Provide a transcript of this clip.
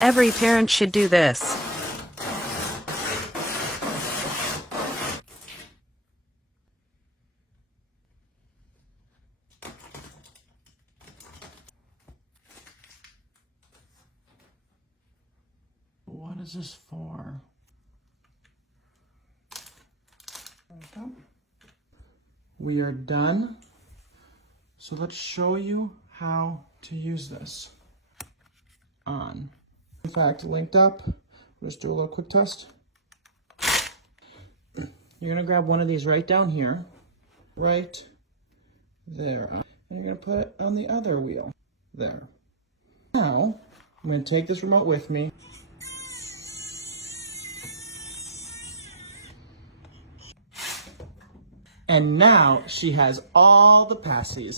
Every parent should do this. What is this for? We are done. So let's show you how to use this on. In fact, linked up. We'll just do a little quick test. You're gonna grab one of these right down here, right there, and you're gonna put it on the other wheel, there. Now, I'm gonna take this remote with me. And now she has all the passes.